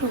2।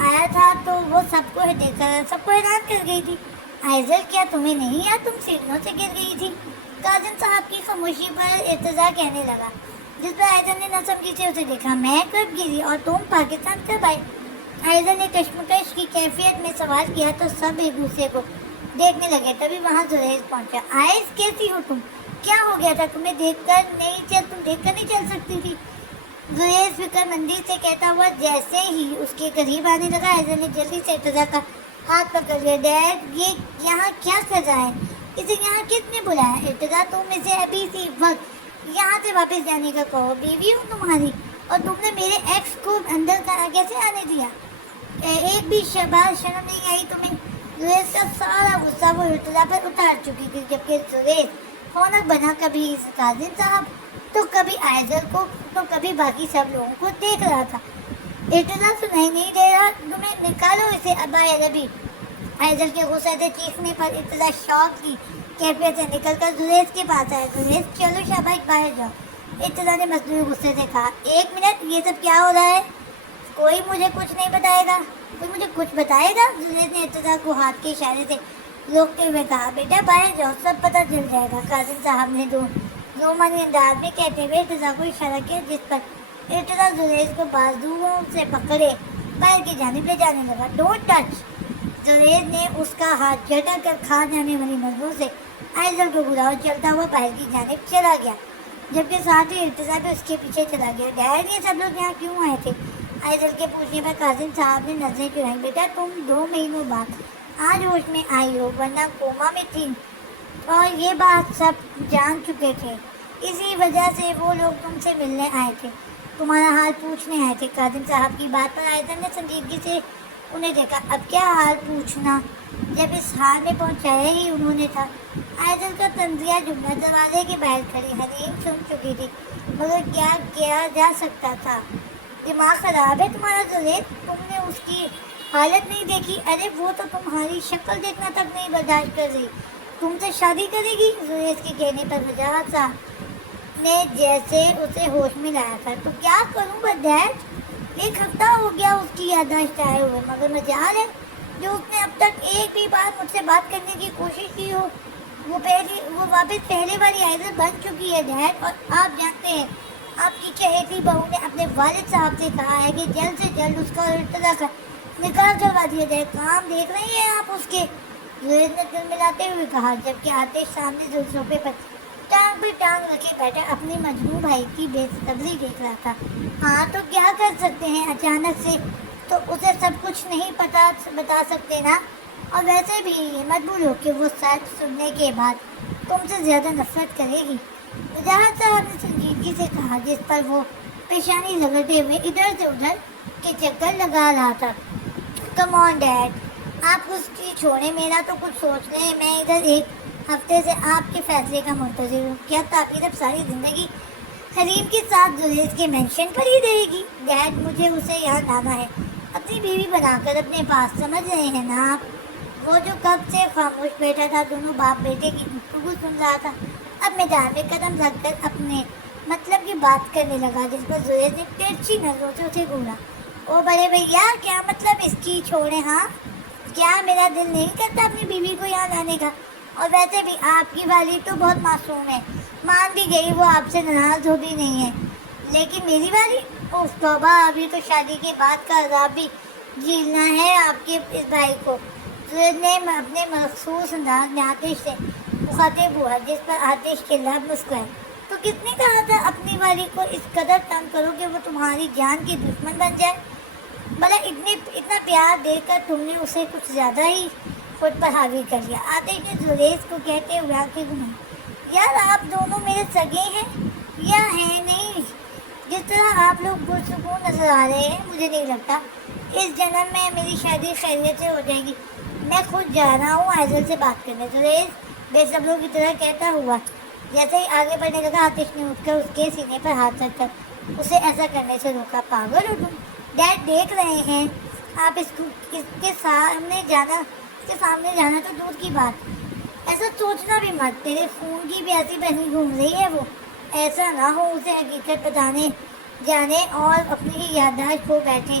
آیا تھا تو وہ سب کو حیران کر گئی تھی۔ آئزل کیا تمہیں نہیں یاد تم سیڑھیوں سے گر گئی تھی؟ کاظم صاحب کی خاموشی پر ارتضیٰ کہنے لگا، جس پر آئزل نے نہ سمجھی سے اسے دیکھا۔ میں کب گری اور تم پاکستان کب آئے؟ آئزل نے کشمکش کی کیفیت میں سوال کیا تو سب ایک دوسرے کو دیکھنے لگے۔ تبھی وہاں زریز پہنچا۔ آئز کیسی ہو تم؟ کیا ہو گیا تھا تمہیں؟ دیکھ کر نہیں چل سکتی تھی؟ زریز فکر مندی سے کہتا ہوا جیسے ہی اس کے قریب آنے لگا، آئزل نے جلدی سے ارتضیٰ کا ہاتھ پکڑ لیا۔ ڈیڈ یہ یہاں کیا کر رہا ہے؟ اسے یہاں کس نے بلایا؟ ارتضیٰ تم اسے ابھی اسی وقت یہاں سے واپس جانے کا کہو، بیوی ہوں تمہاری، اور تم نے میرے ایکس کو اندر کیسے آنے دیا؟ ایک بھی بار شرم نہیں آئی تمہیں؟ زریز کا سارا غصہ وہ ارتضیٰ پر اتار چکی تھی، جبکہ زریز رونق بنا کبھی کاظم صاحب تو کبھی آئزل کو تو کبھی باقی سب لوگوں کو دیکھ رہا تھا۔ ارتضیٰ سنائی نہیں دے رہا تمہیں؟ نکالو اسے ابا عربی۔ آئزل کے غصے سے چیخنے پر ارتضیٰ شوق کی کیفیت سے نکل کر زریز کے پاس آیا۔ زریز چلو شاباش باہر جاؤ، ارتضیٰ نے مصنوعی غصے سے کہا۔ ایک منٹ، یہ سب کیا ہو رہا ہے؟ کوئی مجھے کچھ نہیں بتائے گا؟ کوئی مجھے کچھ بتائے گا؟ زریز نے ارتضیٰ کو ہاتھ کے اشارے سے روکتے ہوئے کہا۔ بیٹا باہر جاؤ، سب پتہ چل جائے گا، کاظم صاحب نے رومانی انداز میں کہتے ہوئے ارتضیٰ کو اشارہ کیا، جس پر ارتضیٰ زریز کو بازوؤں سے پکڑے باہر کی جانب لے جانے لگا۔ Don't touch! زریز نے اس کا ہاتھ جھٹک کر کھا جانے والی نظروں سے آئزل کو گھورا اور چلتا ہوا باہر کی جانب چلا گیا، جبکہ ساتھ ہی ارتضیٰ بھی اس کے پیچھے چلا گیا۔ ڈیڈ یہ سب لوگ یہاں کیوں آئے تھے؟ آئزل کے پوچھنے پر کاظم صاحب نے نظریں چڑھائیں۔ بیٹا تم 2 مہینوں بعد آج ہوش میں آئی ہو، ورنہ کوما میں تھی، اور یہ بات سب جان چکے تھے، اسی وجہ سے وہ لوگ تم سے ملنے آئے تھے، تمہارا حال پوچھنے آئے تھے۔ کاظم صاحب کی بات پر آئزل نے سنجیدگی سے انہیں دیکھا۔ اب کیا حال پوچھنا جب اس حال میں پہنچایا ہی انہوں نے تھا؟ آئزل کا طنزیہ جملہ دروازے کے باہر کھڑی حلیم سن چکی تھی، مگر کیا کیا جا سکتا تھا؟ دماغ خراب ہے تمہارا زریز؟ تم نے اس کی حالت نہیں دیکھی؟ ارے وہ تو تمہاری شکل دیکھنا تک نہیں برداشت کر رہی، تم سے شادی کرے گی؟ زریز کے کہنے پر وجاہت صاحب نے جیسے اسے ہوش میں لایا تھا۔ تو کیا کروں بس ڈیڈ؟ 1 ہفتہ ہو گیا اس کی یادداشت آئے ہوئے، مگر مجال ہے جو اس نے اب تک ایک بھی بار مجھ سے بات کرنے کی کوشش کی ہو، وہ واپس پہلے والی آئزل بن چکی ہے ڈیڈ۔ اور آپ جانتے ہیں آپ کی چہیتی بہو نے اپنے والد صاحب سے کہا ہے کہ جلد سے جلد اس کا ارتضیٰ کا نکاح کروا دیا جائے۔ کام دیکھ رہی ہیں آپ اس کے؟ زریز نے دل ملاتے ہوئے کہا، جبکہ آتش سامنے صوفے پر ٹانگ پہ ٹانگ رکھے بیٹھا اپنے مجنون بھائی کی بے صبری دیکھ رہا تھا۔ ہاں تو کیا کر سکتے ہیں؟ اچانک سے تو اسے سب کچھ نہیں بتا سکتے نا، اور ویسے بھی مت بھولو کہ وہ سچ سننے کے بعد تم سے زیادہ نفرت کرے گی، وجاہت صاحب نے سنجیدگی سے کہا، جس پر وہ پیشانی رگڑتے ہوئے ادھر سے ادھر کے چکر لگا رہا تھا۔ کم آن ڈیڈ، آپ اس کی چھوڑیں، میرا تو کچھ سوچ لیں، میں ادھر 1 ہفتے سے آپ کے فیصلے کا منتظر ہوں۔ کیا تعبیر اب ساری زندگی حلیم کے ساتھ زریز کے مینشن پر ہی رہے گی؟ ڈیڈ مجھے اسے یہاں لانا ہے، اپنی بیوی بنا کر اپنے پاس، سمجھ رہے ہیں نا آپ؟ وہ جو کب سے خاموش بیٹھا تھا، دونوں باپ بیٹے کی گفتگو سن رہا تھا، اب میدان میں قدم رکھ کر اپنے مطلب کی بات کرنے لگا، جس پر زریز نے ترچھی نظروں سے اسے گھورا۔ او بڑے بھیا کیا مطلب اس کی چھوڑیں؟ ہاں کیا میرا دل نہیں کرتا اپنی بیوی کو یہاں لانے کا؟ اور ویسے بھی آپ کی والی تو بہت معصوم ہے، مان بھی گئی وہ آپ سے ناراض ہو بھی نہیں ہے، لیکن میری والی اوف توبہ، ابھی تو شادی کے بعد کا عذاب بھی جھیلنا ہے آپ کے اس بھائی کو۔ زریز نے اپنے مخصوص انداز میں آتش سے مخاطب ہوا، جس پر آتش کے لب مسکرائے۔ تو کس نے کہا تھا اپنی والی کو اس قدر تنگ کرو کہ وہ تمہاری جان کی دشمن بن جائے؟ بھلا اتنا پیار دے کر تم نے اسے کچھ زیادہ ہی خود پر حاوی کر لیا۔ آتش نے زریز کو کہتے ہوئے آنکھیں گھمائی۔ یار آپ دونوں میرے سگے ہیں یا ہیں نہیں؟ جس طرح آپ لوگ پرسکون نظر آ رہے ہیں، مجھے نہیں لگتا اس جنم میں میری شادی خیریت سے ہو جائے گی۔ میں خود جا رہا ہوں آئزل سے بات کرنے۔ زریز بے صبروں کی طرح کہتا ہوا جیسے ہی آگے بڑھنے لگا، آتش نے اٹھ کر اس کے سینے پر ہاتھ رکھ کر اسے ایسا کرنے سے روکا۔ پاگل ہو تم؟ ڈیڈ دیکھ رہے ہیں آپ، اس کے سامنے جانا تو دور کی بات، ایسا سوچنا بھی مت، تیرے خون کی پیاسی بہنی گھوم رہی ہے وہ، ایسا نہ ہو اسے حقیقت بتانے جانے اور اپنی ہی یادداشت کھو بیٹھے۔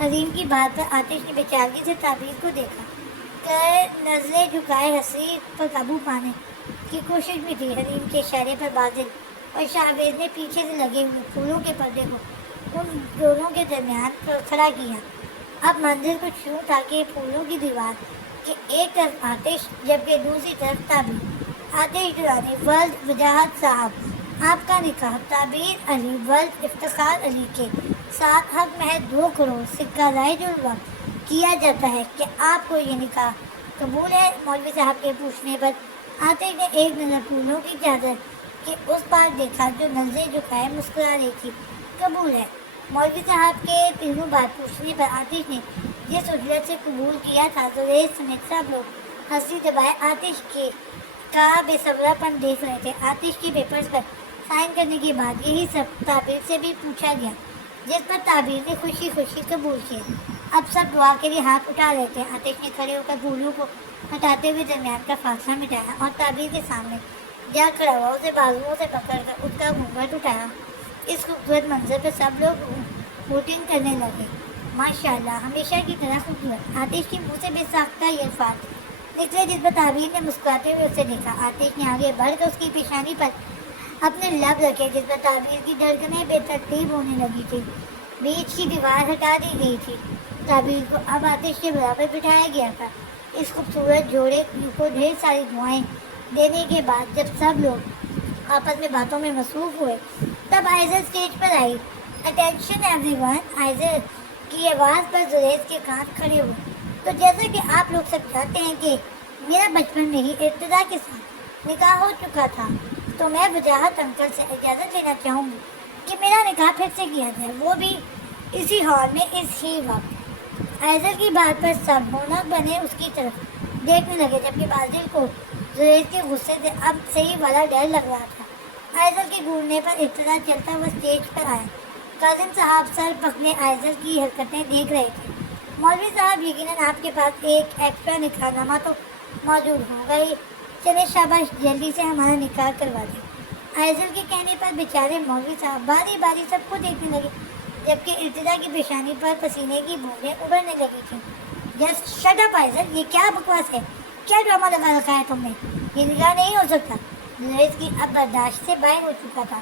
حریم کی بات پر آتش نے بےچارگی سے تعبیر کو دیکھا کر نظریں جھکائے حسین پر قابو پانے کی کوشش بھی تھی. حریم کے اشارے پر بازل اور شاہبیز نے پیچھے سے لگے ہوئے پھولوں کے پردے کو ان دونوں کے درمیان کھڑا کیا. اب منظر کچھ یوں تھا کہ پھولوں کی دیوار کہ ایک طرف آتش جبکہ دوسری طرف تعبیر. آتش درانی ولد وجاہت صاحب آپ کا نکاح تعبیر علی ولد افتخار علی کے ساتھ حق محض 2 کروڑ سکہ رائج الوقت کیا جاتا ہے کہ آپ کو یہ نکاح قبول ہے؟ مولوی صاحب کے پوچھنے پر آتش نے ایک نظر پھولوں کی چادر کہ اس پار دیکھا جو نظریں جھکائے مسکرا رہی تھی. قبول ہے. مولوی صاحب کے تینوں بار پوچھنے پر آتش نے جس اجلت سے قبول کیا تھا زریز سمیت سب لوگ ہنسی دبائے آتش کے کا بے صبرا پن دیکھ رہے تھے. آتش کے پیپرز پر سائن کرنے کے بعد یہی سب تعبیر سے بھی پوچھا گیا جس پر تعبیر نے خوشی خوشی قبول کیا. اب سب دعا کے لیے ہاتھ اٹھا رہے تھے. آتش نے کھڑے ہو کر پھولوں کو ہٹاتے ہوئے درمیان کا فاصلہ مٹایا اور تعبیر کے سامنے جا کھڑا ہوا اسے بازوؤں سے پکڑ کر اس کا گھونگھٹ اٹھایا. اس خوبصورت منظر پہ سب لوگ ووٹنگ کرنے لگے. ماشاءاللہ ہمیشہ کی طرح خوبصورت. آتش کے منہ سے بے ساختہ یہ الفاظ نکلے جس پر تعبیر نے مسکراتے ہوئے اسے دیکھا. آتش نے آگے بڑھ کر اس کی پیشانی پر اپنے لب رکھے جس پر تعبیر کی دھڑکنیں بے ترتیب ہونے لگی تھی. بیچ کی دیوار ہٹا دی گئی تھی. تعبیر کو اب آتش کے برابر بٹھایا گیا تھا. اس خوبصورت جوڑے کو ڈھیر ساری دعائیں دینے کے بعد جب سب لوگ آپس میں باتوں میں مصروف ہوئے تب آئزر اسٹیج پر آئی. Attention everyone. آئزر کی آواز پر زریز کے کان کھڑے ہوئے. تو جیسا کہ آپ لوگ سب چاہتے ہیں کہ میرا بچپن میں ہی ابتدا کے ساتھ نکاح ہو چکا تھا تو میں وجاہت انکل سے اجازت لینا چاہوں گی کہ میرا نکاح پھر سے کیا جائے, وہ بھی اسی ہال میں اس ہی وقت. آئزر کی بات پر سب رونق بنے اس کی طرف دیکھنے لگے جبکہ بازل کو زریز کے غصے سے اب صحیح والا ڈر لگ رہا تھا. آئزر کے گھورنے پر ابتدا چلتا ہوا اسٹیج پر آیا. کاظم صاحب سر پکڑے آئزر کی حرکتیں دیکھ رہے تھے. مولوی صاحب یقیناً آپ کے پاس ایک ایکسٹرا نکاح نامہ تو موجود ہوگا ہی. چلے شاباش جلدی سے ہمارا نکاح کروا دیں. آئزر کے کہنے پر بیچارے مولوی صاحب باری باری سب کو دیکھنے لگے جبکہ ابتدا کی پیشانی پر پسینے کی بوندیں ابھرنے لگی تھیں. جسٹ شٹ اپ آئزر, یہ کیا بکواس ہے؟ کیا ڈرامہ لگا رکھا ہے تم نے؟ یہ نکاح نہیں ہو سکتا. زریز کی اب برداشت سے باہر ہو چکا تھا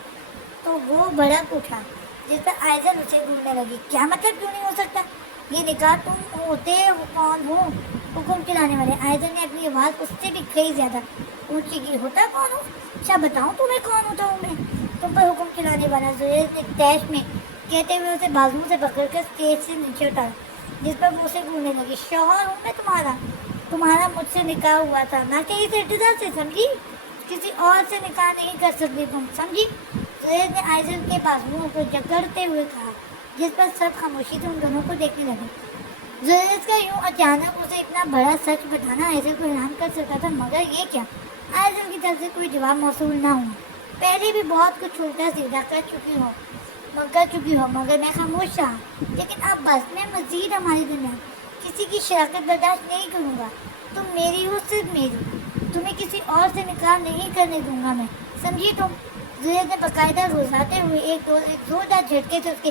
تو وہ بھڑک اٹھا جس پر آئزر اسے گھورنے لگی. کیا مطلب کیوں نہیں ہو سکتا؟ یہ نکاح تم ہوتے کون ہو حکم چلانے والے؟ آئزر نے اپنی آواز اس سے بھی کئی زیادہ اونچی کی. ہوتا کون ہوں؟ اچھا بتاؤں تمہیں کون ہوتا ہوں میں تم پر حکم چلانے والا؟ زریز نے تیش میں کہتے ہوئے اسے بازو سے پکڑ کر اسٹیج سے نیچے اتارا جس پر وہ اسے گھورنے لگی. شوہر ہوں میں تمہارا مجھ سے نکاح ہوا تھا نہ کہ اس ابتدا سے, سمجھی؟ کسی اور سے نکاح نہیں کر سکتی تم, سمجھی؟ زریز نے آئزر کے بازوؤں کو جکڑتے ہوئے کہا جس پر سب خاموشی سے ان دونوں کو دیکھنے لگے. زریز کا یوں اچانک اسے اتنا بڑا سچ بتانا آئزر کو حیران کر سکتا تھا, مگر یہ کیا؟ آئزر کی طرف سے کوئی جواب موصول نہ ہوا. پہلے بھی بہت کچھ الٹا سیدھا کر چکی ہو مگر میں خاموش رہا. لیکن اب بس, میں مزید ہماری دنیا کسی کی شراکت برداشت نہیں کروں گا. تم میری ہو, صرف میری. تمہیں کسی اور سے نکاح نہیں کرنے دوں گا میں, سمجھی تم؟ زریز نے باقاعدہ روزاتے ہوئے ایک زوردار جھٹکے سے اس کے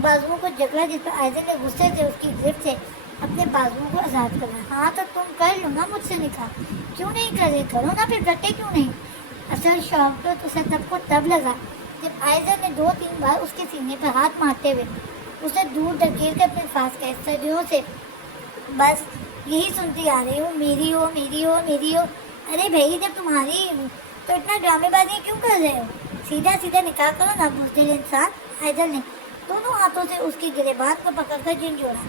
بازوؤں کو جکڑا جس پر آئزر نے غصے سے اس کی گرفت سے اپنے بازوؤں کو آزاد کرا. ہاں تو تم کر لو نا مجھ سے نکاح, کیوں نہیں کر رہے؟ کرو نا, پھر ڈرتے کیوں نہیں؟ اصل شوق تو سب کو تب لگا جب آئزر نے 2-3 بار اس کے سینے پر ہاتھ مارتے ہوئے اسے دور دھکیل کر اپنے پاس گئے. صدیوں سے بس یہی سنتی آ رہی ہوں, میری ہو میری ہو میری ہو. ارے بھائی جب تمہاری ہوں تو اتنا ڈرامے بازی کیوں کر رہے ہو؟ سیدھا نکاح کرو نا بزدل انسان. آئزر نے دونوں ہاتھوں سے اس کی گریبان کو پکڑ کر جھنجھوڑا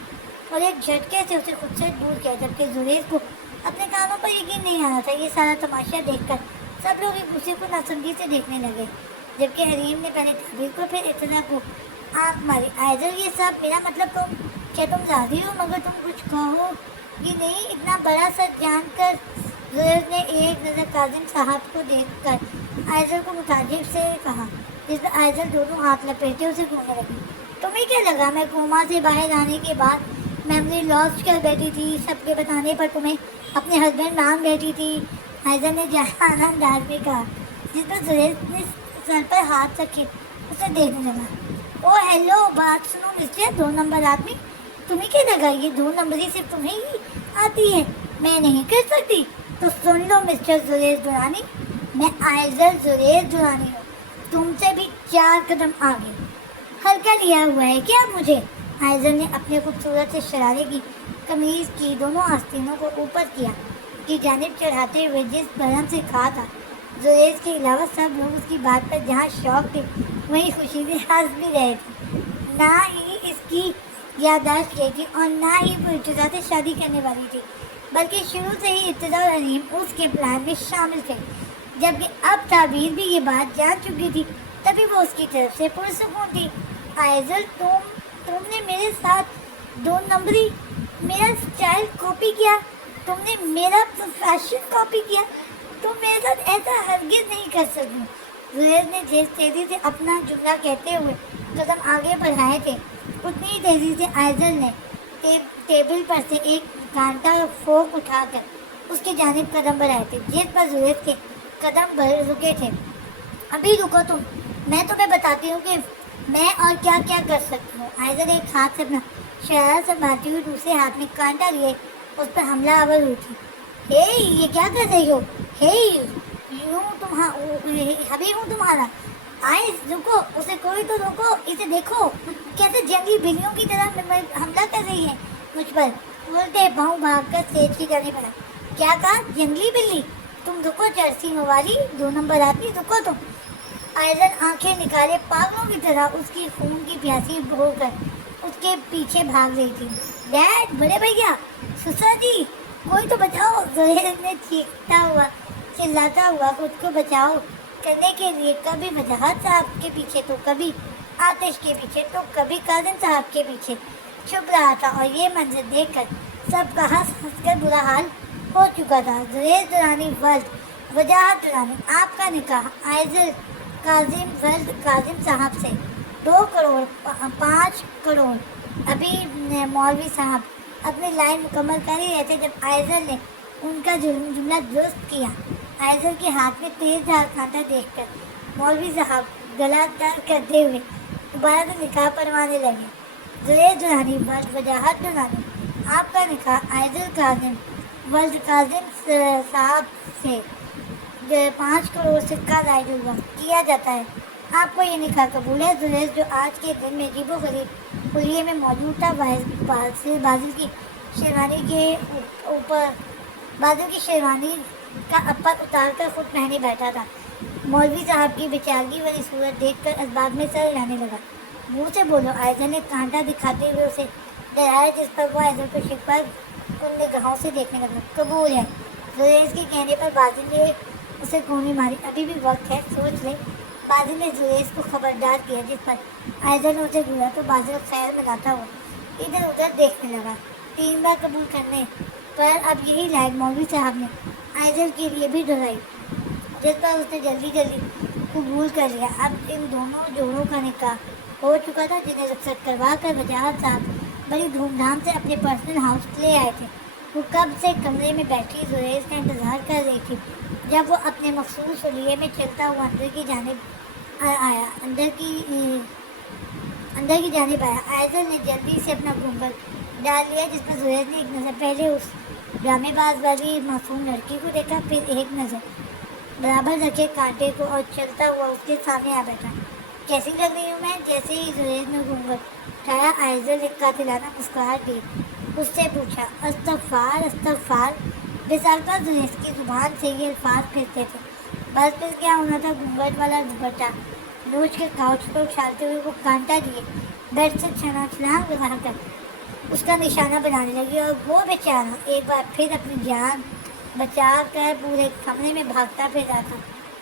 اور ایک جھٹکے سے اسے خود سے دور کیا جبکہ زریز کو اپنے کانوں پر یقین نہیں آ رہا تھا. یہ سارا تماشا دیکھ کر سب لوگ ایک دوسرے کو ناسمجھی سے دیکھنے لگے جبکہ حریم نے پہلے تعبیر کو پھر ابتدا کو آنکھ ماری. آئزر یہ سب میرا مطلب کیا تم راضی ہو مگر تم کچھ کہو یہ نہیں؟ اتنا بڑا سچ جان کر زریز نے ایک نظر کاظم صاحب کو دیکھ کر آئزر کو متعجب سے کہا جس پر آئزر دونوں ہاتھ لپیٹے اسے گھومنے لگی. تمہیں کیا لگا میں کوما سے باہر آنے کے بعد میموری لاسٹ کر بیٹھی تھی؟ سب کے بتانے پر تمہیں اپنے ہسبینڈ مانگ بیٹھی تھی. آئزر نے جانانہ انداز میں کہا جس پر زریز نے سر پر ہاتھ رکھے اسے دیکھنے لگا. او ہیلو, بات سنو مسٹر 2 نمبر آدمی, تمہیں کیا لگا یہ 2 نمبری صرف تمہیں ہی آتی ہے، میں نہیں کر سکتی؟ تو سن لو مسٹر زریز درانی، میں آئزل زریز درانی ہوں، تم سے بھی 4 قدم آگے۔ ہلکا لیا ہوا ہے کیا مجھے؟ آئزل نے اپنے خوبصورت سے شرارے کی قمیض کی دونوں آستینوں کو اوپر کیا کی جانب چڑھاتے ہوئے جس برہم سے کہا تھا۔ زریز کے علاوہ سب لوگ اس کی بات پر جہاں شوق تھے وہیں خوشی سے ہنس بھی رہے تھے۔ نہ ہی اس کی یادداشت یہ تھی اور نہ ہی وہ ابتدا سے شادی کرنے والی تھی، بلکہ شروع سے ہی ابتدا اور حلیم اس کے پلان میں شامل تھے۔ جبکہ اب تعبیر بھی یہ بات جان چکی تھی، تبھی وہ اس کی طرف سے پرسکون تھی۔ آئزل، تم نے میرے ساتھ 2 نمبری، میرا اسٹائل کاپی کیا، تم نے میرا فیشن کاپی کیا، تم میرے ساتھ ایسا ہرگز نہیں کر سکتی۔ زریز نے جس تیزی سے اپنا جملہ کہتے ہوئے قدم آگے بڑھائے تھے، اتنی ہی تیزی سے آئزل نے ٹیبل پر سے ایک کانٹا فوک اٹھا کر اس کی جانب قدم بڑھائے تھے، جس پر زریز کے قدم رکے تھے۔ ابھی رکو تم، میں تمہیں بتاتی ہوں کہ میں اور کیا کیا کر سکتی ہوں۔ آئزل ایک ہاتھ سے اپنا شرارہ سنبھالتی ہوئی دوسرے ہاتھ میں کانٹا لیے اس پر حملہ آور ہوئی تھی۔ ہے یہ کیا کر رہی ہو؟ ہے ابھی ہوں تمہارا۔ آئز رکو، اسے کوئی تو روکو، اسے دیکھو کیسے جنگلی بلیوں کی طرح حملہ کر رہی ہے مجھ پر۔ بولتے پاؤں بھاگ کر اسٹیج کی جانب بڑھا۔ کیا کہا؟ جنگلی بلی؟ تم رکو چرسی موالی، 2 نمبر آدمی، رکو تم۔ آئزل آنکھیں نکالے پاگلوں کی طرح اس کی خون کی پیاسی ہو کر اس کے پیچھے بھاگ رہی تھی۔ ڈیڈ، بڑے بھیا، سسر جی، کوئی تو بچاؤ! زریز نے چلاتا ہوا خود کو بچاؤ کرنے کے لیے کبھی وجاہت صاحب کے پیچھے تو کبھی آتش کے پیچھے تو کبھی کاظم صاحب کے پیچھے چھپ رہا تھا، اور یہ منظر دیکھ کر سب کا ہنس ہنس کر برا حال ہو چکا تھا۔ زریز درانی ولد وجاہت درانی، آپ کا نکاح آئزل کاظم ولد کاظم صاحب سے 2 کروڑ 5 کروڑ۔ ابھی مولوی صاحب اپنی لائن مکمل کر ہی رہے تھے جب آئزل نے ان کا جملہ درست کیا۔ آئزل کے ہاتھ میں تیز دھار کانٹا دیکھ کر مولوی صاحب گلا تر کرتے ہوئے دوبارہ سے نکاح پڑھوانے لگے۔ زریز درانی ولد وجاہت درانی، آپ کا نکاح آئزل کاظم ولد کاظم صاحب سے 5 کروڑ سکہ رائج الوقت کیا جاتا ہے۔ آپ کو یہ نکاح قبول ہے؟ زریز جو آج کے دن میں عجیب و غریب حلیے میں موجود تھا، بازل کی شیروانی کے اوپر بازل کی شیروانی کا اپر اتار کر خود پہنے بیٹھا تھا۔ مولوی صاحب کی بیچارگی والی صورت دیکھ کر اسباب میں سر ہلانے لگا۔ منہ سے بولو! آئزل نے کانٹا دکھاتے ہوئے اسے ڈرایا، جس پر وہ آئزل کو شکوہ کن نگاہوں سے دیکھنے لگا۔ قبول ہے! زریز کے کہنے پر بازل نے اسے گونی ماری۔ ابھی بھی وقت ہے، سوچ لے۔ بازل نے زریز کو خبردار کیا، جس پر آئزل نے اسے گھورا تو بازل خیر ملاتا ہوا ادھر ادھر دیکھنے لگا۔ 3 بار قبول کرنے پر اب یہی لائن مولوی صاحب نے آئزل کے لیے بھی دہرائی، جس پر اس نے جلدی قبول کر لیا۔ اب ان دونوں جوڑوں کا نکاح ہو چکا تھا، جنہیں رخصت کروا کر وجاہت صاحب بڑی دھوم دھام سے اپنے پرسنل ہاؤس لے آئے تھے۔ وہ کب سے کمرے میں بیٹھی زریز کا انتظار کر رہی تھی۔ جب وہ اپنے مخصوص حلیے میں چلتا ہوا اندر کی جانب آیا، آئزل نے جلدی سے اپنا گھونگھٹ ڈال لیا، جس پر زریز نے ایک نظر پہلے اس ڈرامے باز والی معصوم لڑکی کو دیکھا، پھر ایک نظر برابر رکھے کانٹے کو، اور چلتا ہوا اس کے سامنے آ بیٹھا۔ کیسی لگ رہی ہوں میں؟ جیسے ہی زریز نے گھونگھٹ اٹھایا، آئزل ایک قاتلانہ مسکراہٹ دی اس سے پوچھا، استغفار استغفار؟ بسابقہ زریز کی زبان سے یہ الفاظ پھرتے تھے۔ بس پھر کیا ہونا تھا؟ گھونگھٹ والا دوپٹہ نوچ کے کاؤچ پر اچھالتے ہوئے وہ کانٹا لیے بیڈ سے چھلانگ لگا کر اس کا نشانہ بنانے لگی، اور وہ بیچارہ ایک بار پھر اپنی جان بچا کر پورے کمرے میں بھاگتا پھر رہا تھا۔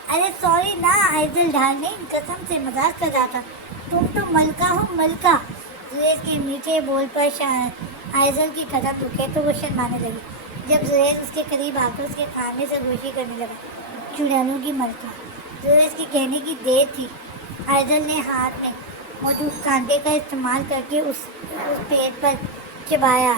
ارے سوری نا آئزل ڈارلنگ، قسم سے مذاق کر رہا تھا، تم تو ملکہ ہو، ملکہ۔ زریز کے میٹھے بول پر آئزل کی قدم رکے تو وہ شرمانے لگی۔ جب زریز اس کے قریب آ کر اس کے کان میں سرگوشی کرنے لگا، چڑیلوں کی ملکہ۔ زریز کی کہنے کی دیر تھی۔ آئزل نے ہاتھ میں موجود کانٹے کا استعمال کر کے اس پیٹ پر چبایا،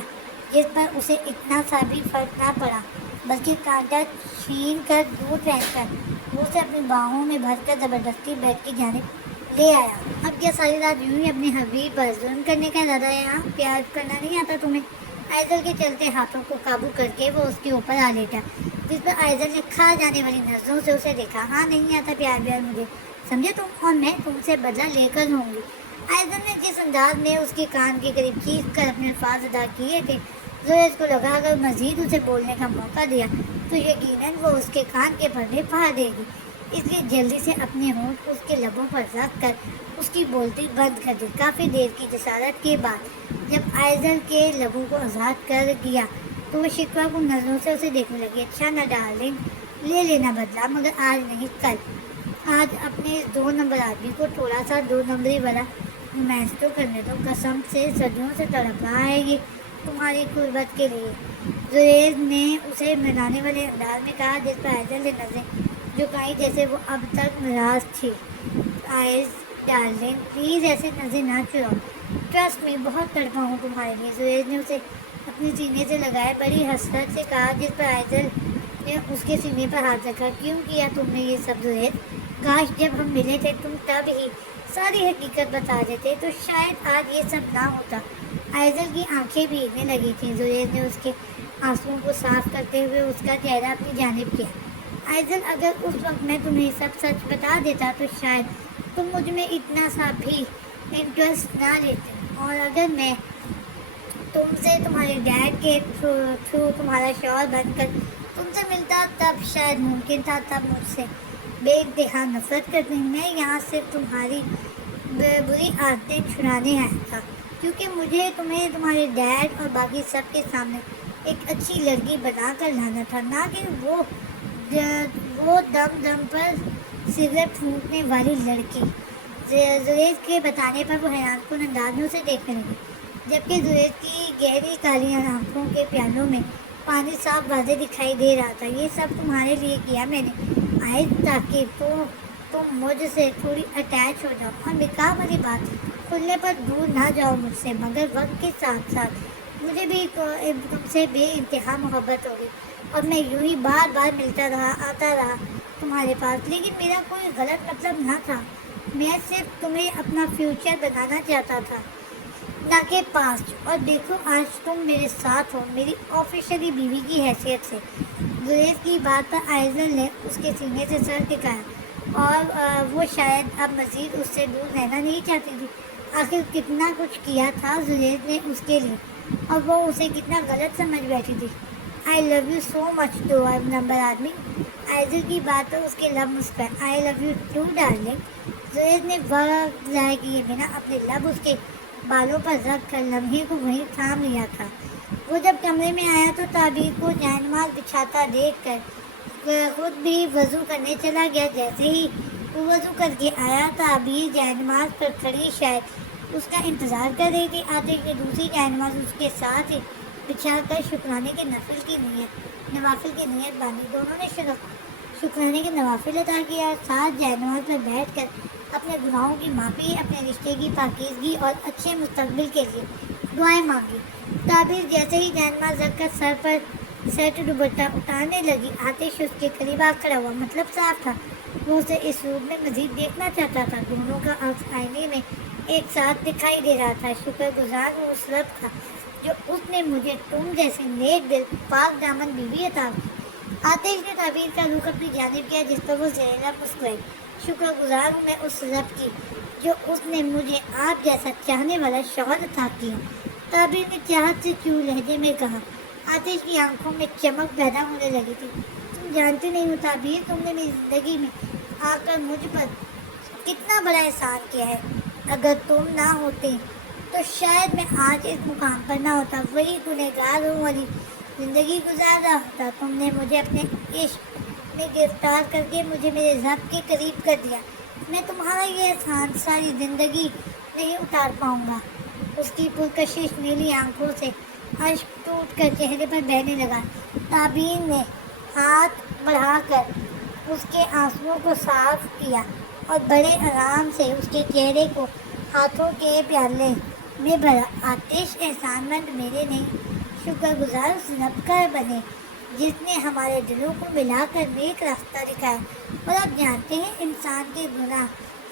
جس پر اسے اتنا سا بھی فرق نہ پڑا، بلکہ کانٹا چھین کر دور پھینک کر وہ اسے اپنی باہوں میں بھر کر زبردستی بیڈ کی جانب لے آیا۔ اب کیا ساری رات یوں ہی اپنے حبیب پر ظلم کرنے کا ارادہ ہے؟ یہاں پیار کرنا نہیں آتا تمہیں؟ آئزل کے چلتے ہاتھوں کو قابو کر کے وہ اس کے اوپر آ لیٹا، جس پر آئزل نے کھا جانے والی نظروں سے اسے دیکھا۔ ہاں نہیں آتا پیار مجھے، سمجھے تم، اور میں تم سے بدلہ لے کر ہوں گی۔ آئزل نے جس انداز میں اس کے کان کے قریب کھینچ کر اپنے الفاظ ادا کیے تھے، زوریز کو لگا اگر مزید اسے بولنے کا موقع دیا تو یقیناً وہ اس کے کان کے پردے پھاڑ دے گی، اس لیے جلدی سے اپنے ہونٹ اس کے لبوں پر رکھ کر اس کی بولتی بند کر دی۔ کافی دیر کی جسارت کے بعد جب آئزل کے لبوں کو آزاد کر دیا تو وہ شکوہ کو نظروں سے اسے دیکھنے لگی۔ اچھا نا ڈارلنگ، لے لینا بدلا، مگر آج نہیں کل۔ آج اپنے اس 2 نمبر آدمی کو تھوڑا سا 2 نمبری والا نمائش تو کرنے دو، قسم سے صدیوں سے تڑپ رہا ہے یہ تمہاری قربت کے لیے، زوریز نے اسے منانے والے انداز میں کہا، جس پر آئزل نے نظریں جھکائی جیسے وہ اب تک ناراض تھی۔ آئز ڈارلنگ، پلیز ایسے نظریں نہ چراؤ، ٹرسٹ میں بہت تڑپا ہوں تمہارے لیے۔ زوریز نے اسے اپنے سینے سے لگائے بڑی حسرت سے کہا، جس پر آئزل نے اس کے سینے پر ہاتھ رکھا۔ کیوں کیا تم نے یہ سب زوریز؟ کاش جب ہم ملے تھے تم تب ہی ساری حقیقت بتا دیتے تو شاید آج یہ سب نہ ہوتا۔ آئزل کی آنکھیں بھیگنے لگی تھیں۔ زوریز نے اس کے آنسوؤں کو صاف کرتے ہوئے اس کا چہرہ اپنی جانب کیا۔ آئزل، اگر اس وقت میں تمہیں سب سچ بتا دیتا تو شاید تم مجھ میں اتنا سا بھی انٹرسٹ نہ لیتے، اور اگر میں تم سے تمہارے ڈیڈ کے تھرو تمہارا شوہر بن کر تم سے ملتا تب شاید ممکن تھا تب مجھ سے بے انتہا نفرت کرتی۔ میں یہاں صرف تمہاری بری عادتیں چھڑانے آیا تھا، کیونکہ مجھے تمہیں تمہارے ڈیڈ اور باقی سب کے سامنے ایک اچھی لڑکی بنا کر لانا تھا، نہ کہ وہ دم پر سگریٹ پھونکنے والی لڑکی۔ زوریز کے بتانے پر وہ حیران کن انداز میں اسے دیکھنے لگی، جبکہ زوریز کی گہری کالی آنکھوں کے پیالوں میں پانی صاف واضح دکھائی دے رہا تھا۔ یہ سب تمہارے لیے کیا میں نے آئز، تاکہ تم مجھ سے تھوڑی اٹیچ ہو جاؤ اور نکاح والی بات کھلنے پر دور نہ جاؤ مجھ سے، مگر وقت کے ساتھ ساتھ مجھے بھی تم سے بے انتہا محبت ہوگی اور میں یوں ہی بار بار ملتا رہا آتا رہا تمہارے پاس، لیکن میرا کوئی غلط مطلب نہ تھا، میں صرف تمہیں اپنا فیوچر بنانا چاہتا تھا نہ کہ پاسٹ، اور دیکھو آج تم میرے ساتھ ہو میری آفیشلی بیوی کی حیثیت سے۔ زوریز کی بات پر آئزل نے اس کے سینے سے سر ٹکایا، اور وہ شاید اب مزید اس سے دور رہنا نہیں چاہتی تھی۔ آخر کتنا کچھ کیا تھا زوریز نے اس کے لیے، اور وہ اسے کتنا غلط سمجھ بیٹھی تھی۔ آئی love you so much 2 number آدمی۔ آئزل کی بات پر اس کے لب مسکرائے۔ آئی لو یو ٹو ڈارلنگ۔ زوریز نے وقت ضائع کیے بنا اپنے لب اس کے بالوں پر رکھ کر لمحے کو وہیں تھام لیا تھا۔ وہ جب کمرے میں آیا تو تعبیر کو جائنماز بچھاتا دیکھ کر خود بھی وضو کرنے چلا گیا۔ جیسے ہی وہ وضو کر کے آیا، تعبیر جائنماز پر کھڑی شاید اس کا انتظار کر رہی تھی۔ آتے ہی دوسری جائنماز اس کے ساتھ ہی بچھا کر شکرانے کے نوافل کی نیت باندھی۔ دونوں نے شکرانے کے نوافل ادا کیا، ساتھ جائنماز پر بیٹھ کر اپنے گناہوں کی معافی، اپنے رشتے کی پاکیزگی اور اچھے مستقبل کے لیے دعائیں مانگی۔ تعبیر جیسے ہی جائنماز رکھ کر سر پر سیٹ دوپٹہ اتارنے لگی، آتش اس کے قریب آ کھڑا ہوا۔ مطلب صاف تھا، وہ اسے اس روپ میں مزید دیکھنا چاہتا تھا۔ دونوں کا عکس آئینے میں ایک ساتھ دکھائی دے رہا تھا۔ شکر گزار ہوں اس رب کا جو اس نے مجھے تم جیسی نیک دل پاک دامن بیوی عطا کی۔ آتش نے تعبیر کا رخ اپنی جانب کیا، جس پر وہ زہرا مسکرائی۔ شکر گزار ہوں میں اس رب کی جو اس نے مجھے آپ جیسا چاہنے والا شوہر عطا کیا، تعبیر نے چاہت سے چوں لہجے میں کہا۔ آتش کی آنکھوں میں چمک پیدا ہونے لگی تھی۔ تم جانتی نہیں ہو تعبیر، تم نے میری زندگی میں آ کر مجھ پر کتنا بڑا احسان کیا ہے۔ اگر تم نہ ہوتے تو شاید میں آج اس مقام پر نہ ہوتا، وہی گنہگاروں والی زندگی گزار رہا ہوتا۔ تم نے مجھے اپنے عشق میں گرفتار کر کے مجھے میرے رب کے قریب کر دیا۔ میں تمہارا یہ احسان ساری زندگی نہیں اتار پاؤں گا۔ اس کی پرکشش نیلی آنکھوں سے اشک ٹوٹ کر چہرے پر بہنے لگا۔ تعبیر نے ہاتھ بڑھا کر اس کے آنسوؤں کو صاف کیا اور بڑے آرام سے اس کے چہرے کو ہاتھوں کے پیالے میں بھرا۔ آتش، احسان مند میرے نہیں، شکر گزار اس رب کا بنے جس نے ہمارے دلوں کو ملا کر نیک راستہ دکھایا۔ اور آپ جانتے ہیں انسان کے گناہ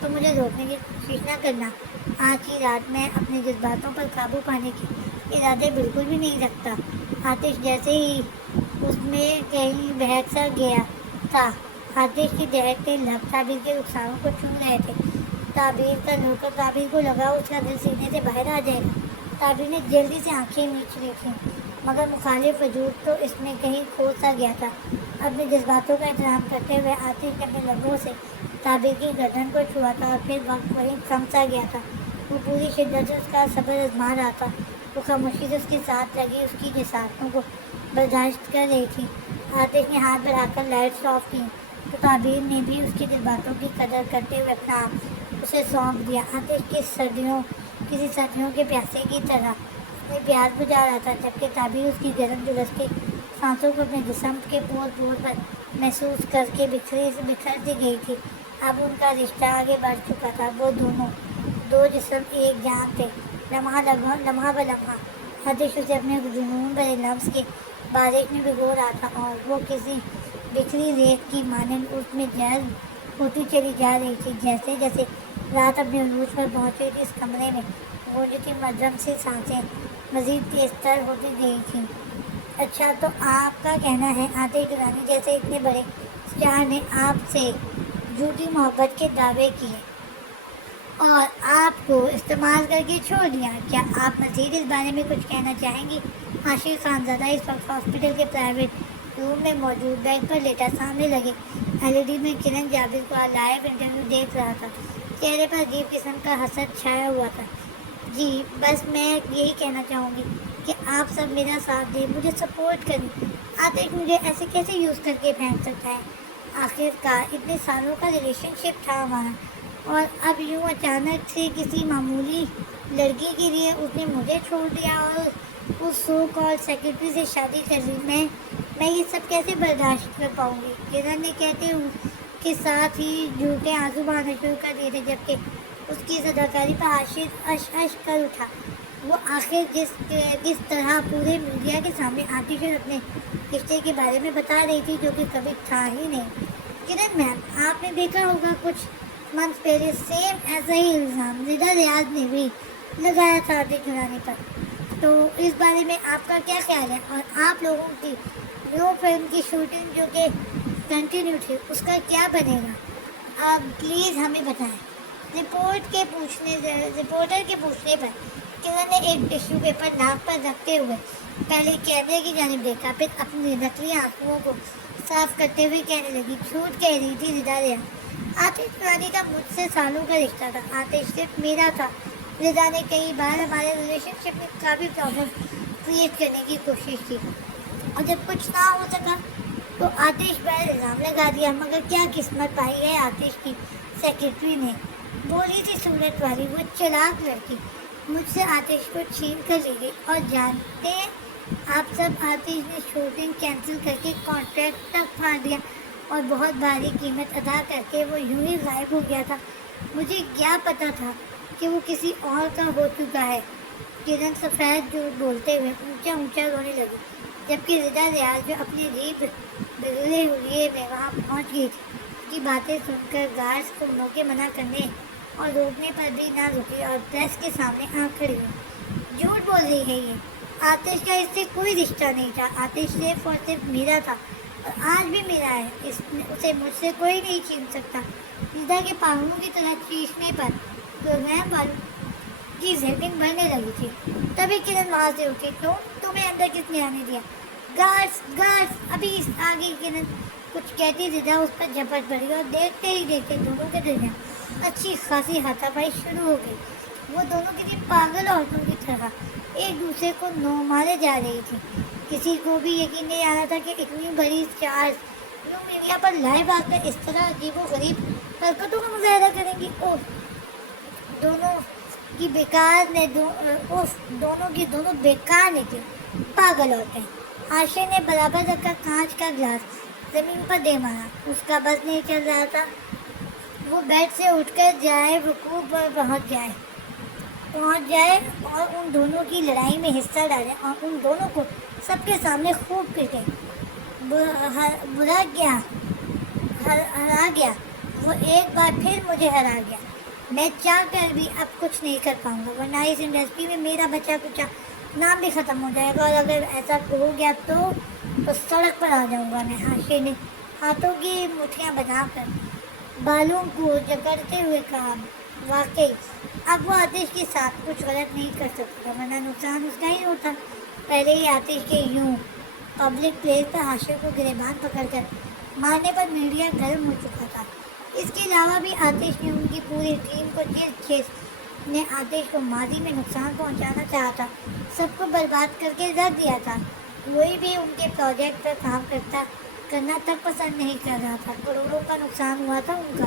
تو مجھے روکنے کی کوشش نہ کرنا۔ آج کی رات میں اپنے جذباتوں پر قابو پانے کے ارادے بالکل بھی نہیں رکھتا۔ آتش جیسے ہی اس میں کہیں بہک سا گیا تھا۔ آتش کی دہتے لب تعبیر کے رخساروں کو چھو رہے تھے۔ تعبیر کا نوکر تعبیر کو لگا اس کا دل سینے سے باہر آ جائے گا۔ تعبیر نے جلدی سے آنکھیں میچ لی تھیں، مگر مخالف وجود تو اس میں کہیں کھو سا گیا تھا۔ اپنے جذباتوں کا احترام کرتے ہوئے آتش نے اپنے لبوں سے تعبیر کی گردن کو چھوا تھا، اور پھر وقت وہیں تھم سا گیا تھا۔ وہ پوری شدت سے اس کا صبر آزما رہا تھا۔ وہ خاموشی سے اس کے ساتھ لگی اس کی جسارتوں کو برداشت کر رہی تھی۔ آتش نے ہاتھ بڑھا کر لائٹس آف کی تو تعبیر نے بھی اس کے جذباتوں کی قدر کرتے ہوئے اپنا آپ اسے سونپ دیا۔ آتش کسی سردیوں کے پیاسے کی طرح اپنی پیاس بجھا رہا تھا، جبکہ تعبیر اس کی گرم جلستی سانسوں کو اپنے جسم کے پور پور پر محسوس کر کے بکھرتی گئی تھی۔ اب ان کا رشتہ آگے بڑھ چکا تھا۔ وہ دو جسم ایک جان تھے، لمحہ بہ لمحہ۔ آتش اسے اپنے جنون بھرے لمس کے بارش میں بھگو رہا تھا، اور وہ کسی بکھری ریت کی مانند اس میں جذب ہوتی چلی جا رہی تھی۔ جیسے جیسے رات اپنے عروج پر پہنچ رہی تھی، اس کمرے میں گونجتی مدھم سی سانسیں مزید تیز تر ہوتی گئی تھیں۔ اچھا، تو آپ کا کہنا ہے آتش درانی جیسے اتنے بڑے اسٹار نے آپ سے جھوٹی محبت کے دعوے کیے اور آپ کو استعمال کر کے چھوڑ دیا؟ کیا آپ مزید اس بارے میں کچھ کہنا چاہیں گی؟ عاشق خانزادہ اس وقت ہاسپٹل کے پرائیویٹ روم میں موجود بیڈ پر لیٹا سامنے لگے LED میں کرن جاوید کا لائیو انٹرویو دیکھ رہا تھا۔ چہرے پر عجیب قسم کا حسد چھایا ہوا تھا۔ جی بس میں یہی کہنا چاہوں گی کہ آپ سب میرا ساتھ دیں، مجھے سپورٹ کریں۔ آتش مجھے ایسے کیسے یوز کر کے پھینک سکتا ہے؟ آخر کار اتنے سالوں کا ریلیشن شپ تھا ہمارا، اور اب یوں اچانک سے کسی معمولی لڑکی کے لیے اس نے مجھے چھوڑ دیا اور اس سو کال سیکرٹری سے شادی کر لی۔ میں یہ سب کیسے برداشت کر پاؤں گی؟ کرن نے کہتے کے ساتھ ہی جھوٹے آنسو بہانا شروع کر دیے تھے، جبکہ اس کی صداکاری پر عاشق اش کر اٹھا۔ وہ آخر کس طرح پورے میڈیا کے سامنے آتش اور اپنے رشتے کے بارے میں بتا رہی تھی، جو کہ کبھی تھا ہی نہیں۔ کرن میم، آپ نے دیکھا ہوگا کچھ منتھ پہلے سیم ایسا ہی الزام رضا ریاض نے بھی لگایا تھا آتش درانی پر، تو اس بارے میں آپ کا کیا خیال ہے؟ اور آپ لوگوں کی نیو فلم کی شوٹنگ جو کہ کنٹینیو تھی، اس کا کیا بنے گا؟ آپ پلیز ہمیں بتائیں۔ رپورٹر کے پوچھنے پر کرن نے ایک ٹشو پیپر ناک پر رکھتے ہوئے پہلے کیمرے کی جانب دیکھا، پھر اپنی نقلی آنکھوں کو صاف کرتے ہوئے کہنے لگی، جھوٹ کہہ رہی تھی رضا ریاض۔ آتش درانی کا مجھ سے سالوں کا رشتہ تھا، آتش صرف میرا تھا۔ رضا نے کئی بار ہمارے ریلیشن شپ میں کافی پرابلم کریٹ کرنے کی کوشش کی، اور جب کچھ نہ ہو سکا تو آتش پر الزام لگا دیا۔ مگر کیا قسمت پائی ہے آتش کی سیکرٹری نے، بولی سی صورت والی وہ چلاک لڑکی، مجھ سے آتش کو چھین کر لے گئی۔ اور جانتے ہیں آپ سب، آتش نے شوٹنگ کینسل کر کے کانٹریکٹ تک پھاڑ دیا، اور بہت بھاری قیمت ادا کر کے وہ یوں ہی غائب ہو گیا تھا۔ مجھے کیا پتا تھا کہ وہ کسی اور کا ہو چکا ہے۔ کرن سفید جھوٹ بولتے ہوئے اونچا اونچا رونے لگی، جبکہ رضا ریاض جو اپنے ریب بگڑے ہوئے میں وہاں پہنچ گئی تھی، اس کی باتیں سن کر گارڈز کو موقع منع کرنے اور روکنے پر بھی نہ رکی، اور پریس کے سامنے آ کھڑی ہوئی۔ جھوٹ بول رہی ہے یہ، آتش کا اس سے کوئی رشتہ نہیں تھا۔ آتش صرف اور صرف میرا تھا، اور آج بھی میرا ہے۔ اسے مجھ سے کوئی نہیں چھین سکتا۔ رضا کے پاؤں کی طرح چیخنے پر پروگرام والوں کی زیبنگ بڑھنے لگی تھی۔ تبھی کرن وہاں سے اٹھی، تمہیں اندر کس نے آنے دیا؟ گارڈز ابھی آگے۔ کرن کچھ کہتی رضا اس پر جھپٹ پڑی، اور دیکھتے ہی دیکھتے دونوں کے درمیان اچھی خاصی ہاتھا پائی شروع ہو گئی۔ وہ دونوں کسی پاگل عورتوں کی طرح ایک دوسرے کو نو مارے جا رہی تھی۔ کسی کو بھی یقین نہیں آ رہا تھا کہ اتنی بڑی اسٹارز یوں میڈیا پر لائیو آ کر اس طرح عجیب و غریب حرکتوں کا مظاہرہ کریں گی۔ دونوں کی دونوں بیکار نکلی، پاگل عورتیں۔ عاشق نے برابر رکھا کانچ کا گلاس زمین پر دے مارا۔ اس کا بس نہیں چل رہا تھا، وہ بیڈ سے اٹھ کر جائے، رکوع پر پہنچ جائے اور ان دونوں کی لڑائی میں حصہ ڈالے، اور ان دونوں کو سب کے سامنے خوب پیٹے۔ ہرا گیا، وہ ایک بار پھر مجھے ہرا گیا۔ میں چاہ کر بھی اب کچھ نہیں کر پاؤں گا، ورنہ اس انڈسٹری میں میرا بچا کچا نام بھی ختم ہو جائے گا، اور اگر ایسا ہو گیا تو سڑک پر آ جاؤں گا میں ہاتھوں کی مٹھیاں بنا کر، بالوں کو جکڑتے ہوئے کہا، واقعی اب وہ آتش کے ساتھ کچھ غلط نہیں کر سکتا، ورنہ نقصان اس کا ہی ہوتا۔ پہلے ہی آتش کے یوں پبلک پلیس پر حاشر کو گریبان پکڑ کر مارنے پر میڈیا گرم ہو چکا تھا۔ اس کے علاوہ بھی آتش نے ان کی پوری ٹیم کو، جس چیز نے آتش کو ماضی میں نقصان پہنچانا چاہا تھا، سب کو برباد کر کے رکھ دیا تھا۔ کوئی بھی ان کے پروجیکٹ پر کام کرنا تک پسند نہیں کر رہا تھا، کروڑوں کا نقصان ہوا تھا ان کا۔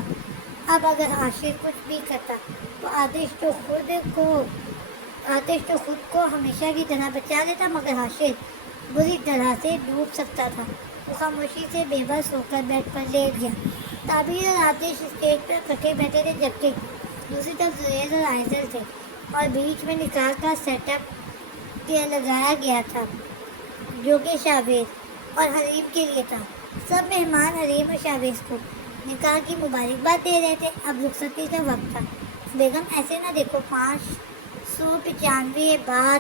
اب اگر عاشق کچھ بھی کرتا تو آتش تو خود کو ہمیشہ کی طرح بچا لیتا، مگر عاشق بری طرح سے ڈوب سکتا تھا۔ وہ خاموشی سے بے بس ہو کر بیڈ پر لیٹ گیا۔ تعبیر اور آتش اسٹیج پر اکٹھے بیٹھے تھے، جبکہ دوسری طرف زریز اور آئزل تھے، اور بیچ میں نکاح کا سیٹ اپ لگایا گیا تھا جو کہ شاویز اور حریم کے لیے تھا۔ سب مہمان حریم اور شاویز کو نکاح کی مبارکباد دے رہے تھے۔ اب رخصتی کا وقت تھا۔ بیگم ایسے نہ دیکھو، 595 بعد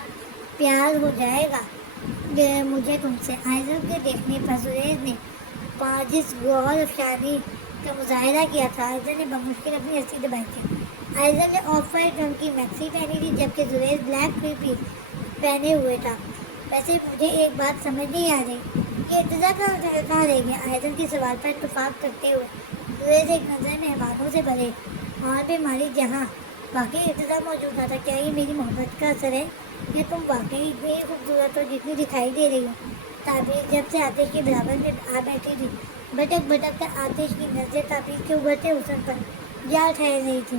پیار ہو جائے گا مجھے تم سے۔ آئزل کے دیکھنے پر زریز نے جس غور افشانی کا مظاہرہ کیا تھا، آئزل نے بمشکل اپنی رسی دبائی تھی۔ آئزل نے آف وائٹ رنگ کی میکسی پہنی تھی، جبکہ زریز بلیک تھری پیس پہنے ہوئے تھا۔ ویسے مجھے ایک بات سمجھ نہیں آ رہی، یہ ارتضیٰ کہاں رہ گیا؟ آئزل کے سوال پر اتفاق کرتے ہوئے زریز ایک نظر مہمانوں سے بھرے ہاں پہ ماری، جہاں واقعی ارتضیٰ موجود تھا۔ کیا یہ میری محبت کا اثر ہے، یا تم واقعی اتنی خوبصورت ہو جتنی دکھائی دے رہی ہو؟ تعبیر جب سے آتش کے برابر میں آ بیٹھی تھی، بھٹک بھٹک کر آتش کی نظریں تعبیر کے ابھرتے حسن پر جا ٹھہر رہی تھی۔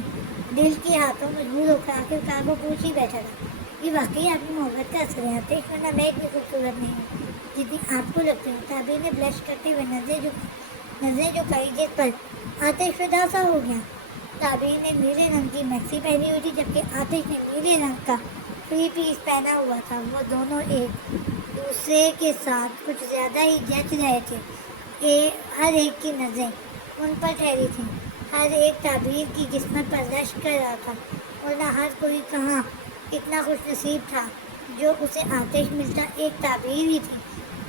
دل کے ہاتھوں مجبور ہو کر آخرکار وہ پوچھ ہی بیٹھا تھا، یہ واقعی آپ کی محبت کا اثر ہے آتش، ورنہ میں اتنی خوبصورت نہیں ہوں جتنی آپ کو لگتی ہوں۔ تعبیر نے بلش کرتے ہوئے نظریں جھکائی، جس پر آتش فدا سا ہو گیا۔ تعبیر نے نیلے رنگ کی میکسی پہنی ہوئی تھی، جبکہ آتش نے نیلے رنگ کا تھری پیس پہنا ہوا تھا۔ وہ دونوں ایک دوسرے کے ساتھ کچھ زیادہ ہی جچ رہے تھے۔ ہر ایک کی نظریں ان پر ٹھہری تھیں، ہر ایک تعبیر کی قسمت پر رشک کر رہا تھا، ورنہ ہر کوئی کہاں اتنا خوش نصیب تھا جو اسے آتش ملتا۔ ایک تعبیر ہی تھی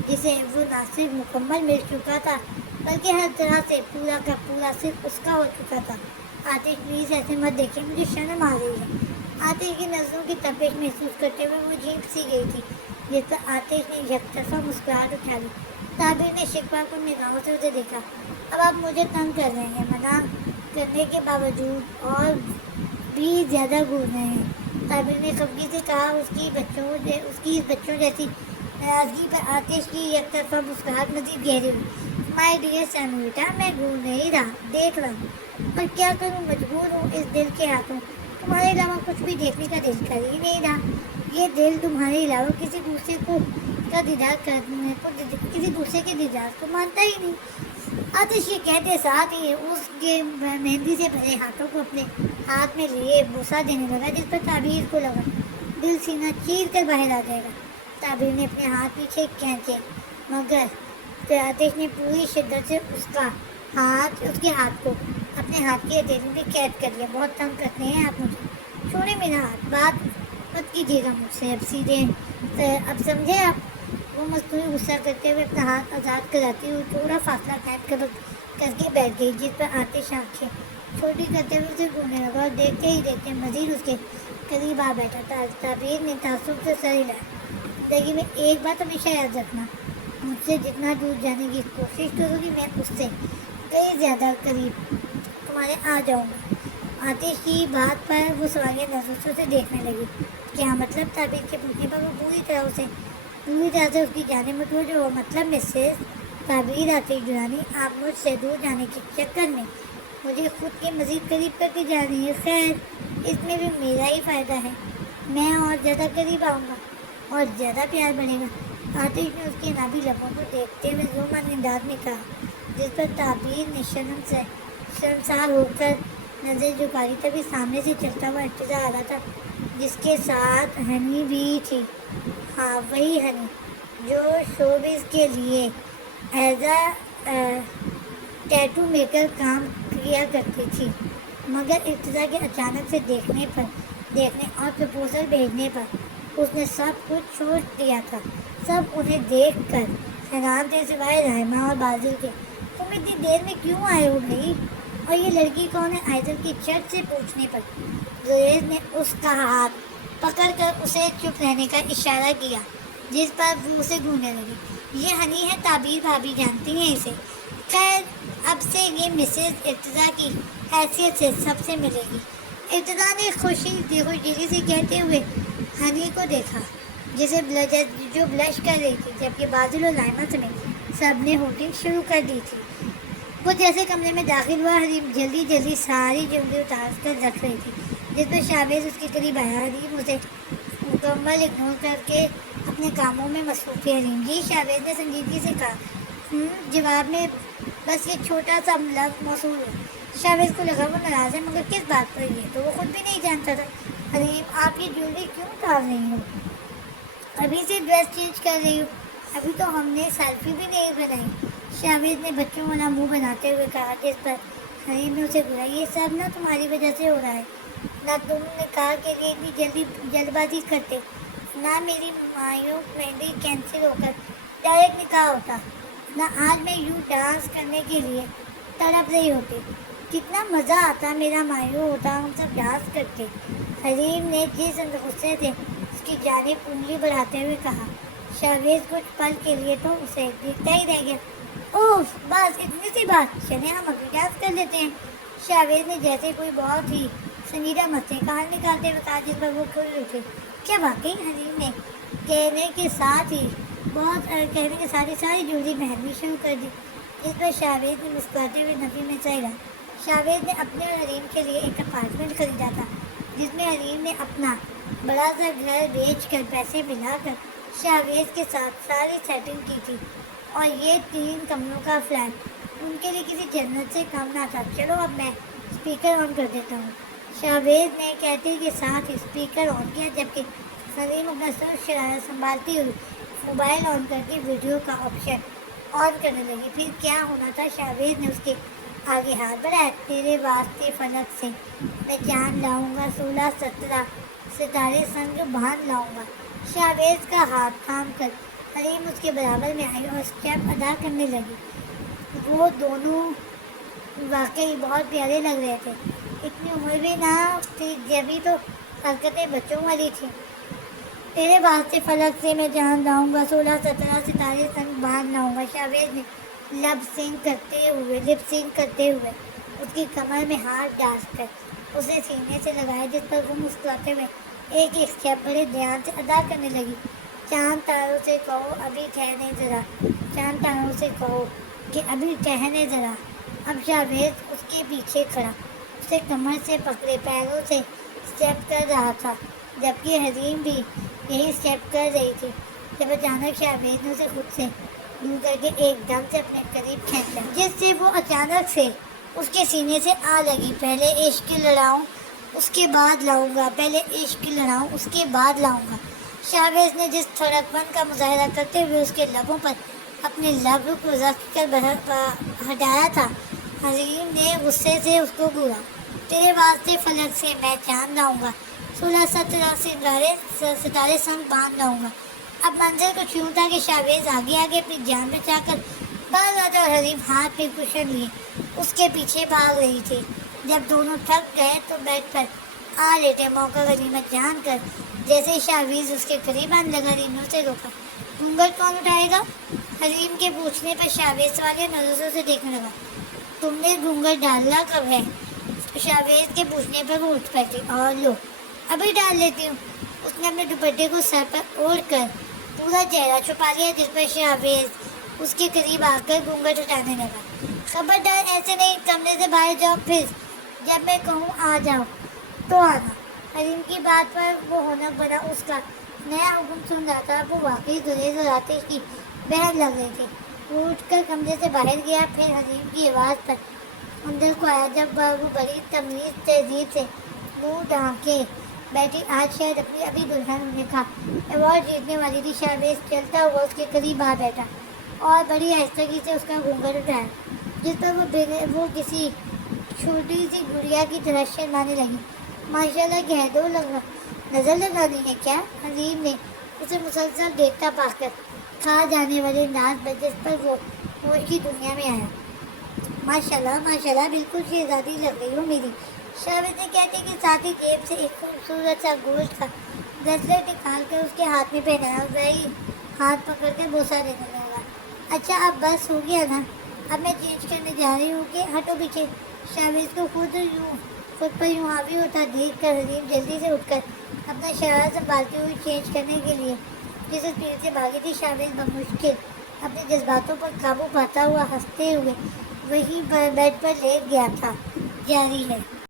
جسے وہ نہ صرف مکمل مل چکا تھا، بلکہ ہر طرح سے پورا کا پورا صرف اس کا ہو چکا تھا۔ آتش پلیز ایسے مت دیکھیں، مجھے شرم آ رہی ہے۔ آتش کی نظروں کی تپش محسوس کرتے ہوئے وہ جھیپ سی گئی تھی، جس پر آتش نے یک طرفہ مسکراہٹ اٹھا لی۔ تعبیر نے شکوہ کن نگاہوں سے اسے دیکھا۔ اب آپ مجھے تنگ کر رہے ہیں، منع کرنے کے باوجود اور بھی زیادہ گھور رہے ہیں، تعبیر نے خفگی سے کہا۔ اس کی اس بچوں جیسی ناراضگی پر آتش کی یک طرفہ مسکراہٹ مزید گہری ہوئی۔ مائی ڈیئر سینوریٹا، میں گھور نہیں رہا، دیکھ رہا ہوں، پر کیا کروں، مجبور ہوں اس دل کے ہاتھوں۔ تمہارے علاوہ کچھ بھی دیکھنے کا دل کر ہی نہیں رہا۔ یہ دل تمہارے علاوہ کسی دوسرے کے دیدار کو مانتا ہی نہیں۔ آتش یہ کہتے ساتھ ہی اس کے مہندی سے بھرے ہاتھوں کو اپنے ہاتھ میں لیے بوسہ دینے لگا، جس پر تعبیر کو لگا دل سینہ چیر کر باہر آ جائے گا۔ تعبیر نے اپنے ہاتھ پیچھے کھینچے، مگر آتش نے پوری شدت سے اس کے ہاتھ کو اپنے ہاتھ کی ہتھیلی میں قید کر لیا۔ بہت تنگ کرتے ہیں آپ مجھے، چھوڑے میرا ہاتھ، بات مت کیجیے گا مجھ سے اب سیدھے، اب سمجھے آپ؟ وہ مصنوعی غصہ کرتے ہوئے اپنا ہاتھ آزاد کراتی ہوئی تھوڑا فاصلہ قائم کر کے بیٹھ گئی، جس پر آتش آنکھیں چھوٹی کرتے ہوئے اسے گھومنے لگا، اور دیکھتے ہی دیکھتے مزید اس کے قریب آ بیٹھا۔ تعبیر نے تعصب سے سر ہلایا۔ زندگی میں ایک بات ہمیشہ یاد رکھنا، مجھ سے جتنا دور جانے کی کوشش کروں گی، میں اس سے کئی زیادہ قریب تمہارے آ جاؤں گا۔ آتش کی بات پر وہ سوالیہ نظروں سے دیکھنے لگی۔ کیا مطلب؟ تعبیر کے پوچھنے پر وہ پوری طرح سے اس کی جانب متوجہ ہوا۔ مطلب مسز تعبیر آتش جرانی، آپ مجھ سے دور جانے کے چکر میں مجھے خود کے مزید قریب کر کے جا رہی ہیں۔ خیر، اس میں بھی میرا ہی فائدہ ہے، میں اور زیادہ قریب آؤں گا اور زیادہ پیار بڑھے گا۔ آتش نے اس کے نابی لبوں کو دیکھتے ہوئے ذومن انداز میں کہا، جس پر تعبیر نے شرمسار ہو کر نظر جھکا لی۔ تبھی سامنے سے چلتا ہوا ارتضیٰ آ رہا تھا، جس کے ساتھ ہنی بھی تھی۔ ہاں، وہی ہنی جو شوبز کے لیے ایز اے ٹیٹو میکر کام کیا کرتی تھی۔ مگر ارتضیٰ کے اچانک سے دیکھنے اور پرپوزل بھیجنے پر اس نے سب کچھ چھوڑ دیا تھا۔ سب انہیں دیکھ کر حیران تھے سوائے رحمہ اور بازل کے۔ تم اتنی دیر میں کیوں آئے ہو بھائی؟ اور یہ لڑکی کون ہے؟ آئزل کی چٹ سے پوچھنے پر زریز نے اس کا ہاتھ پکڑ کر اسے چپ رہنے کا اشارہ کیا، جس پر وہ اسے گھورنے لگی۔ یہ ہنی ہے، تعبیر بھابھی جانتی ہیں اسے۔ خیر اب سے یہ مسز ارتضیٰ کی حیثیت سے سب سے ملے گی۔ ارتضیٰ نے خوش دلی سے کہتے ہوئے ہنی کو دیکھا، جو بلش کر رہی تھی، جبکہ بازل اور لائمہ سمیت سب نے ہوٹنگ شروع کر دی تھی۔ وہ جیسے کمرے میں داخل ہوا، حریم جلدی ساری جملے اتار کر رکھ رہی تھی، جس پر شاہباز اس کے قریب آیا۔ حریم اسے مکمل اگنور کر کے اپنے کاموں میں مصروف تھی۔ حریم جی، شاہباز نے سنجیدگی سے کہا۔ جواب میں بس یہ چھوٹا سا لفظ موصول ہو۔ شاہباز کو لگا وہ ناراض ہے، مگر کس بات پر؟ یہ تو وہ خود بھی نہیں جانتا تھا۔ حریم آپ یہ جیولری کیوں اتار رہی ہو؟ ابھی سے ڈریس چینج کر رہی ہوں، ابھی تو ہم نے سیلفی بھی نہیں بنائی۔ شاہباز نے بچوں والا منہ بناتے ہوئے کہا، جس پر حریم نے اسے بولا، یہ سب نہ تمہاری وجہ سے ہو رہا ہے۔ نہ تم نکاح کے لیے اتنی جلد بازی کرتے، نہ میری مایوں مہندی کینسل ہو کر ڈائریکٹ نکاح ہوتا، نہ آج میں یوں ڈانس کرنے کے لیے تڑپ رہی ہوتی۔ کتنا مزہ آتا، میرا مایوں ہوتا، ہم سب ڈانس کرتے۔ حریم نے جس غصے سے اس کی جانب انگلی بڑھاتے ہوئے کہا۔ شاہباز کچھ پل کے لیے تو اسے دیکھتا ہی رہ گیا۔ اوف، بس اتنی سی بات، چلیں ہم ابھی ڈانس کر لیتے ہیں۔ شاہباز نے جیسے کوئی بہت ہی سنجیدہ مسئلے کا حل نکالتے ہوئے کہا، جس پر وہ کھل اٹھے۔ کیا واقعی؟ حریم نے کہنے کے ساتھ ہی ساری جوڑی پہننی شروع کر دی، جس پر شاہباز نے مسکراتے ہوئے نفی میں سہرا۔ شاہباز نے اپنے اور حریم کے لیے ایک اپارٹمنٹ خریدا تھا، جس میں حریم نے اپنا بڑا سا گھر بیچ کر پیسے ملا کر شاہباز کے ساتھ ساری سیٹنگ کی تھی، اور یہ 3 کمروں کا فلیٹ ان کے لیے کسی جنت سے کم نہ تھا۔ چلو اب میں اسپیکر آن کر دیتا ہوں۔ شاہباز نے کہتے کے ساتھ اسپیکر آن کیا، جبکہ حریم اپنا سر شرارت سنبھالتی ہوئی موبائل آن کر کے ویڈیو کا آپشن آن کرنے لگی۔ پھر کیا ہونا تھا؟ شاہباز نے اس کے آگے ہاتھ بڑھایا۔ تیرے واسطے فلک سے میں چاند لاؤں گا، 16 17 ستارے سنگ باندھ لاؤں گا۔ شاہباز کا ہاتھ تھام کر حریم اس کے برابر میں آئی اور اسٹیپ ادا کرنے لگی۔ وہ دونوں واقعی بہت پیارے لگ رہے تھے۔ اتنی عمر بھی نہ تھی، جبھی تو حرکتیں بچوں والی تھیں۔ تیرے واسطے فلک سے میں چاند لاؤں گا، 16 17 ستارے سنگ باندھ لاؤں گا۔ شاہباز نے لپ سنک کرتے ہوئے اس کی کمر میں ہاتھ ڈال کر اسے سینے سے لگایا، جس پر وہ مسکراتے ہوئے ایک اسٹیپ بڑے دھیان سے ادا کرنے لگی۔ چاند تاروں سے کہو ابھی ٹھہرنے ذرا، چاند تاروں سے کہو کہ ابھی ٹھہرنے ذرا۔ اب شاہباز اس کے پیچھے کھڑا اسے کمر سے پکڑے پیروں سے اسٹیپ کر رہا تھا، جبکہ حریم بھی یہی اسٹیپ کر رہی تھی، جب اچانک شاہباز نے اسے خود سے دور کر کے ایک دم سے اپنے قریب کھینچا، جس سے وہ اچانک سے اس کے سینے سے آ لگی۔ پہلے عشق لڑاؤں اس کے بعد لاؤں گا، پہلے عشق لڑاؤں اس کے بعد لاؤں گا۔ شاہباز نے جس تھڑک پن کا مظاہرہ کرتے ہوئے اس کے لبوں پر اپنے لب کو رکھ کر ہٹایا تھا، حریم نے غصے سے اس کو گھورا۔ تیرے واسطے فلک سے میں چاند لاؤں گا، 16 17 ستارے سنگ باندھ لاؤں گا۔ اب منظر کچھ یوں تھا کہ شاہباز آگے اپنی جان بچا کر بھاگ رہا تھا اور حریم ہاتھ میں کشن لیے اس کے پیچھے بھاگ رہی تھی۔ جب دونوں تھک گئے تو بیٹھ پر آ لیٹے، موقع غنیمت جان کر جیسے ہی شاہباز اس کے قریب آنے لگا، حریم نے اسے روکا۔ گھونگھٹ کون اٹھائے گا؟ حریم کے پوچھنے پر شاہباز سوالیہ نظروں سے دیکھنے لگا۔ تم نے گھونگھٹ ڈالنا کب ہے؟ شاہباز کے پوچھنے پر وہ اٹھ بیٹھی۔ اور لو ابھی ڈال لیتی ہوں۔ اس نے اپنے دوپٹے کو سر پر اوڑھ کر پورا چہرہ چھپا لیا، جس پر شاہباز اس کے قریب آ کر گھونگھٹ ہٹانے لگا۔ خبردار ایسے نہیں، کمرے سے باہر جاؤ، پھر جب میں کہوں آ جاؤ تو آنا۔ حریم کی بات پر وہ ہونک بنا اس کا نیا حکم سن رہا تھا۔ وہ واقعی گریز اور آتش کی بہن لگ رہی تھی۔ وہ اٹھ کر کمرے سے باہر گیا، پھر حریم کی آواز پر اندر کو آیا، جب وہ بڑی تمیز تہذیب سے منہ ڈھانکے بیٹھی۔ آج شاید اپنی ابھی دلہن ہونے کا ایوارڈ جیتنے والی تھی۔ شاہباز چلتا ہوا اس کے قریب آ بیٹھا اور بڑی آہستگی سے اس کا گھونگھٹ اٹھایا، جس پر وہ کسی چھوٹی سی گڑیا کی طرح شرمانے لگی۔ ماشاءاللہ کہہ دو، نظر لگانی ہے کیا؟ حلیم نے اسے مسلسل دیکھتا پا کر کھا جانے والے ناز پر جس پر وہ ہوش کی دنیا میں آیا۔ ماشاءاللہ ماشاءاللہ، بالکل شہزادی لگ رہی ہو میری، شاویز نے کہتے کہ ساتھ ہی جیب سے ایک خوبصورت سا گوشت کا بریسلیٹ نکال کر اس کے ہاتھ میں پہنایا اور وہی ہاتھ پکڑ کر بوسہ دینے لگا۔ اچھا اب بس ہو گیا نا، اب میں چینج کرنے جا رہی ہوں کہ ہٹو پیچھے۔ شاویز کو خود پر یوں حاوی ہوتا دیکھ کر حلیم جلدی سے اٹھ کر اپنا شرارہ سنبھالتی ہوئی چینج کرنے کے لیے جس اسپیڈ سے بھاگی تھی، شاویز بمشکل اپنے جذباتوں پر قابو پاتا ہوا ہنستے ہوئے وہیں پر بیڈ پر لیٹ گیا تھا۔ جاری ہے۔